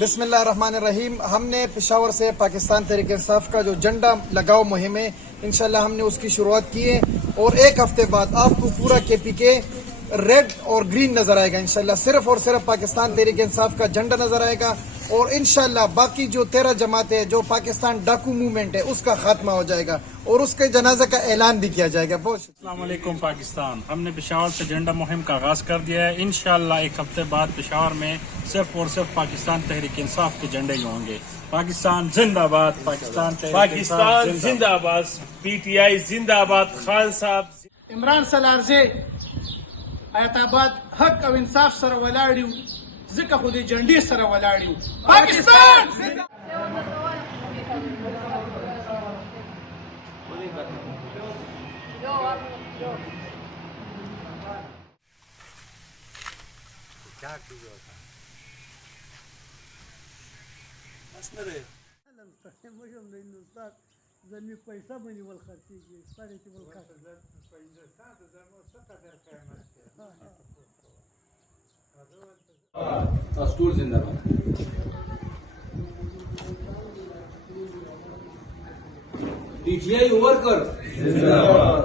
बिस्मिल्लाहिर्रहमानिर्रहीम। हमने पेशावर से पाकिस्तान तहरीक इंसाफ का जो झंडा लगाओ मुहिम है, इंशाल्लाह हमने उसकी शुरुआत की है और एक हफ्ते बाद आपको पूरा KPK रेड और ग्रीन नजर आएगा। इंशाल्लाह सिर्फ और सिर्फ पाकिस्तान तहरीक इंसाफ का झंडा नजर आएगा और इंशाल्लाह बाकी जो 13 जमात है, जो पाकिस्तान डाकू मूवमेंट है, उसका खात्मा हो जाएगा और उसके जनाजा का ऐलान भी किया जाएगा। बहुत अस्सलाम वालेकुम पाकिस्तान। हमने पेशावर से झंडा मुहिम का आगाज कर दिया है। इंशाल्लाह एक हफ्ते बाद पेशावर में सिर्फ और सिर्फ पाकिस्तान तहरीक इंसाफ के झंडे ही होंगे। पाकिस्तान जिंदाबाद, पाकिस्तान जिंदाबाद, PTI जिंदाबाद, खान साहब इमरान सलारजे आयताबाद हक और इंसाफ सर वलाड़ियो जिका खुदी झंडी सर वलाड़ियो पाकिस्तान जमी पैसा बनी बोल खर्ची सारे बोल स्टूल जिंदाबाद। PTI वर्कर जिंदाबाद।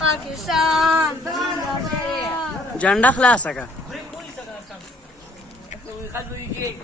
पाकिस्तान झंडा खिला सका خلوا يجيك